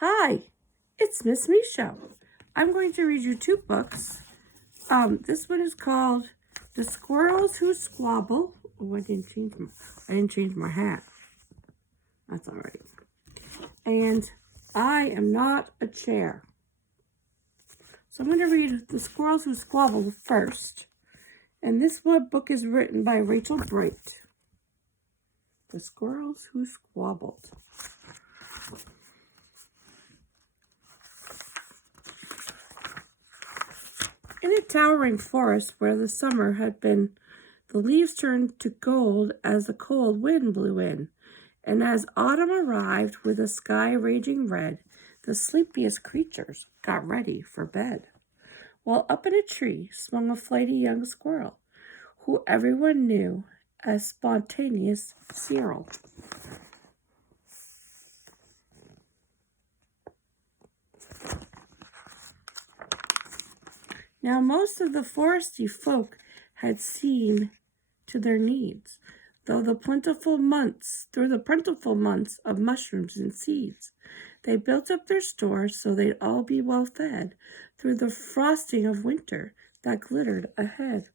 Hi, it's Miss Misha. I'm going to read you two books. This one is called The Squirrels Who Squabble. Oh, I didn't change my hat. That's all right. And I Am Not a Chair. So I'm going to read The Squirrels Who Squabble first. And this book is written by Rachel Bright. The Squirrels Who Squabbled. In a towering forest where the summer had been, the leaves turned to gold as the cold wind blew in, and as autumn arrived with the sky raging red, the sleepiest creatures got ready for bed. While up in a tree swung a flighty young squirrel, who everyone knew as spontaneous Cyril. Now most of the foresty folk had seen to their needs, through the plentiful months of mushrooms and seeds. They built up their stores so they'd all be well fed through the frosting of winter that glittered ahead.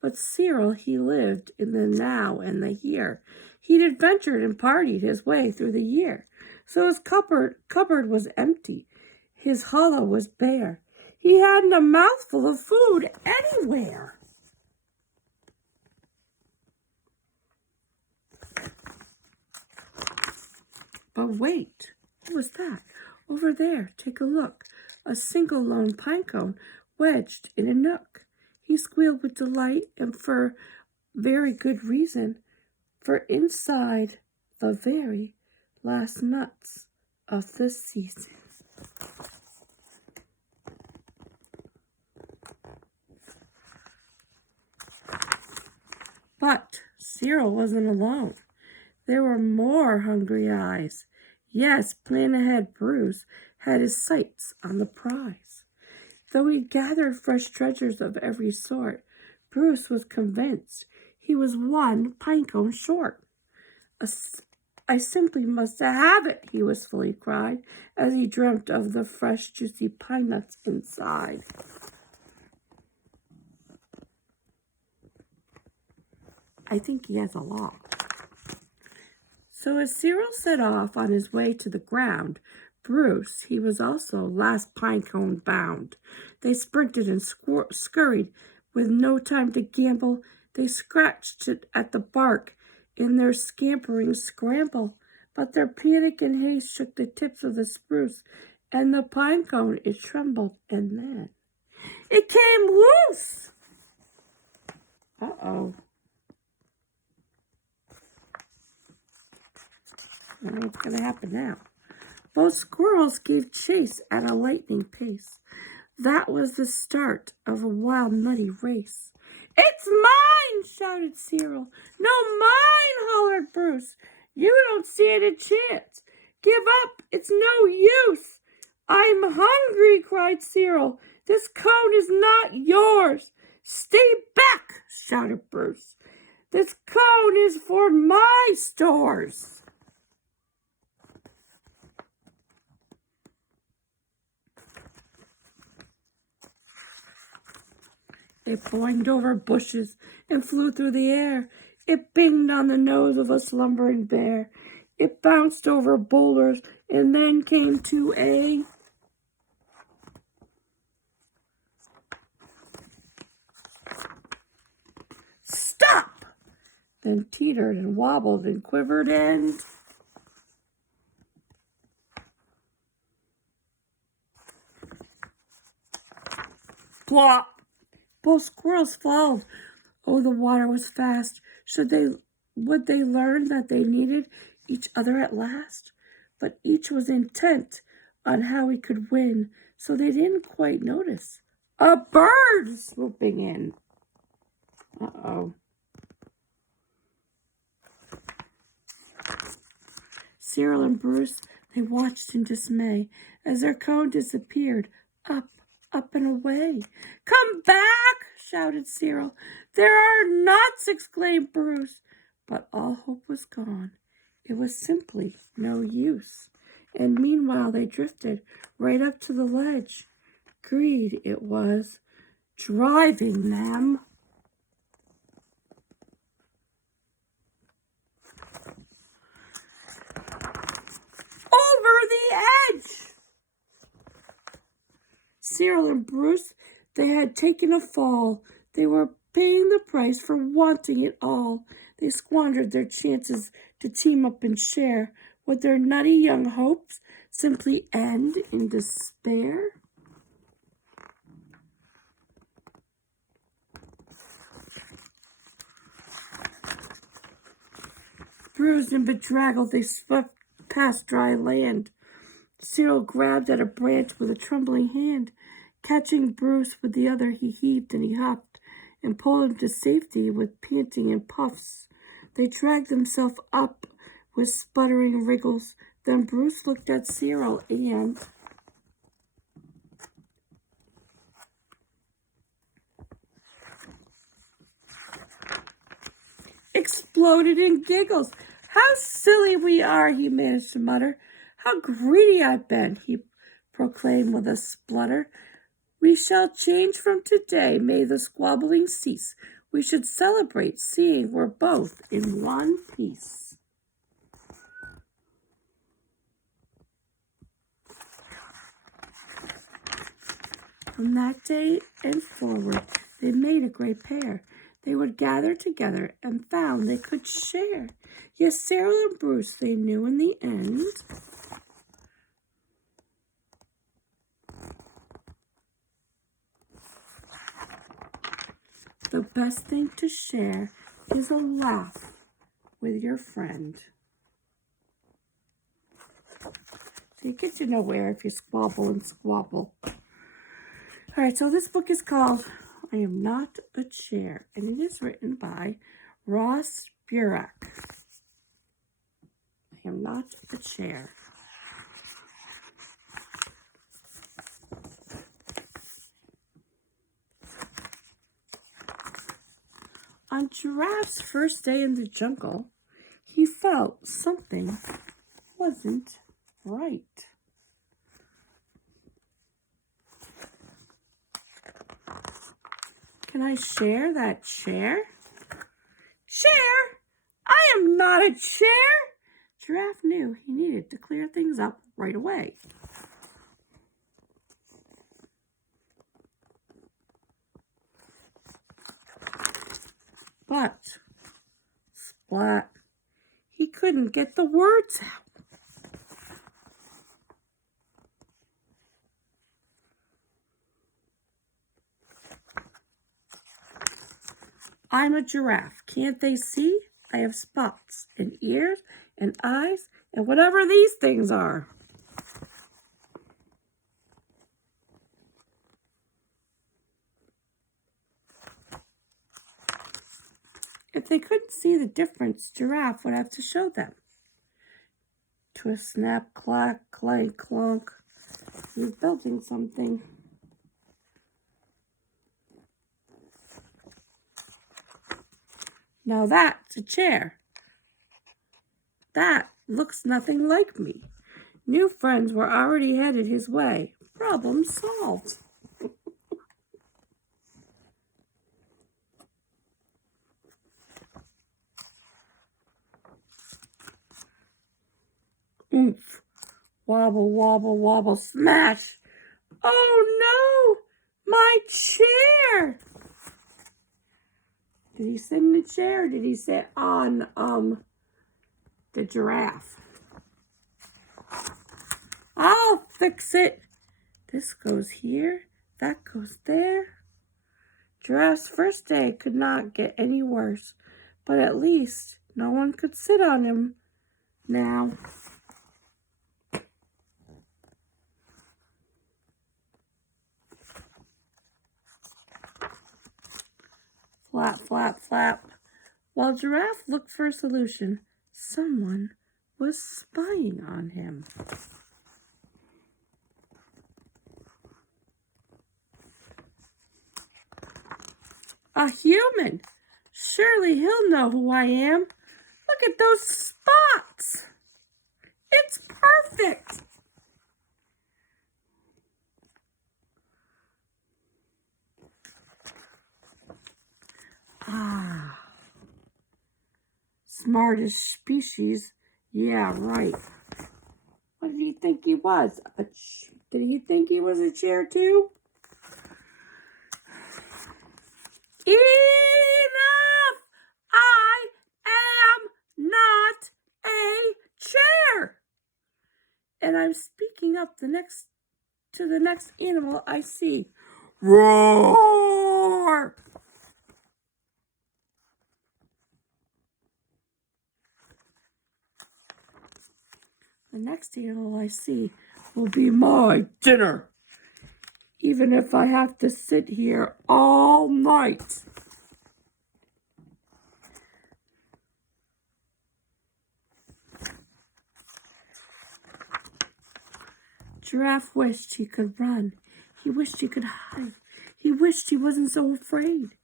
But Cyril, he lived in the now and the here. He'd adventured and partied his way through the year. So his cupboard was empty. His hollow was bare. He hadn't a mouthful of food anywhere. But wait, what was that? Over there, take a look. A single lone pine cone wedged in a nook. He squealed with delight and for very good reason, for inside the very last nuts of the season. But Cyril wasn't alone. There were more hungry eyes. Yes, plan ahead Bruce had his sights on the prize. Though he gathered fresh treasures of every sort, Bruce was convinced he was one pinecone short. I simply must have it, he wistfully cried, as he dreamt of the fresh, juicy pine nuts inside. I think he has a lot. So as Cyril set off on his way to the ground, Bruce, he was also last pinecone bound. They sprinted and scurried with no time to gamble. They scratched at the bark in their scampering scramble, but their panic and haste shook the tips of the spruce, and the pinecone, it trembled, and then it came loose. Uh-oh. I don't know what's going to happen now. Both squirrels gave chase at a lightning pace. That was the start of a wild, nutty race. It's mine, shouted Cyril. No, mine, hollered Bruce. You don't stand a chance. Give up, it's no use. I'm hungry, cried Cyril. This cone is not yours. Stay back, shouted Bruce. This cone is for my stores. It boinged over bushes and flew through the air. It binged on the nose of a slumbering bear. It bounced over boulders and then came to a stop, then teetered and wobbled and quivered and plop. Both squirrels followed. Oh, the water was fast. Would they learn that they needed each other at last? But each was intent on how he could win, so they didn't quite notice a bird swooping in. Uh-oh. Cyril and Bruce, they watched in dismay as their cone disappeared up and away. Come back, shouted Cyril. There are nuts, exclaimed Bruce. But all hope was gone. It was simply no use. and meanwhile they drifted right up to the ledge. Greed, it was, driving them. Over the edge! Cyril and Bruce, they had taken a fall. They were paying the price for wanting it all. They squandered their chances to team up and share. Would their nutty young hopes simply end in despair? Bruised and bedraggled, they swept past dry land. Cyril grabbed at a branch with a trembling hand. Catching Bruce with the other, he heaved and he hopped and pulled him to safety with panting and puffs. They dragged themselves up with sputtering wriggles. Then Bruce looked at Cyril and exploded in giggles. How silly we are, he managed to mutter. How greedy I've been, he proclaimed with a splutter. We shall change from today. May the squabbling cease. We should celebrate, seeing we're both in one piece. From that day and forward, they made a great pair. They would gather together and found they could share. Yes, Cyril and Bruce, they knew in the end the best thing to share is a laugh with your friend. So you get to nowhere if you squabble and squabble. All right, so this book is called I Am Not a Chair, and it is written by Ross Burek. I am not a chair. On Giraffe's first day in the jungle, he felt something wasn't right. Can I share that chair? Chair? I am not a chair! Giraffe knew he needed to clear things up right away. But, splat, he couldn't get the words out. I'm a giraffe. Can't they see? I have spots and ears and eyes and whatever these things are. If they couldn't see the difference, Giraffe would have to show them. Twist, snap, clack, clank, clonk. He's building something. Now that's a chair. That looks nothing like me. New friends were already headed his way. Problem solved. Oomph. Wobble, wobble, wobble, smash. Oh no! My chair! Did he sit in the chair or did he sit on the giraffe? I'll fix it. This goes here, that goes there. Giraffe's first day could not get any worse, but at least no one could sit on him now. Flap, flap, flap. While Giraffe looked for a solution, someone was spying on him. A human! Surely he'll know who I am. Look at those spots! It's perfect! smartest species. Yeah, right. What did he think he was? Did he think he was a chair too? Enough! I am not a chair. And I'm speaking up to the next animal I see. Roar! The next animal I see will be my dinner, even if I have to sit here all night. Giraffe wished he could run. He wished he could hide. He wished he wasn't so afraid.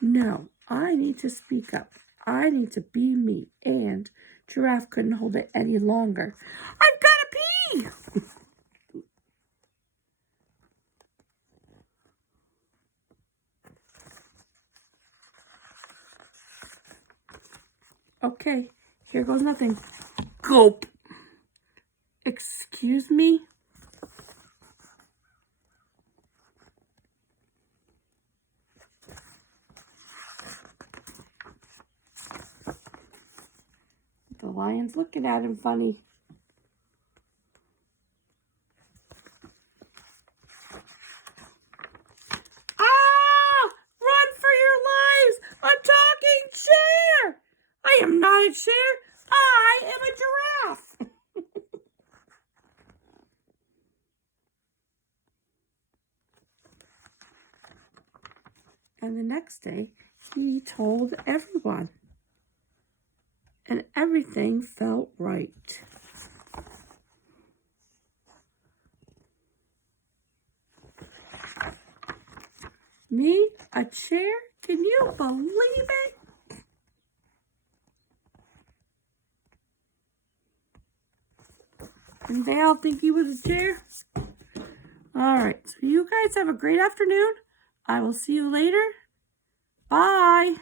No, I need to speak up. I need to be me. And Giraffe couldn't hold it any longer. I've got to pee! Okay, here goes nothing. Gulp. Excuse me? The lion's looking at him funny. Ah! Run for your lives! A talking chair! I am not a chair. I am a giraffe. And the next day, he told everyone. And everything felt right. Me, a chair? Can you believe it? And they all think he was a chair? Alright, so you guys have a great afternoon. I will see you later. Bye.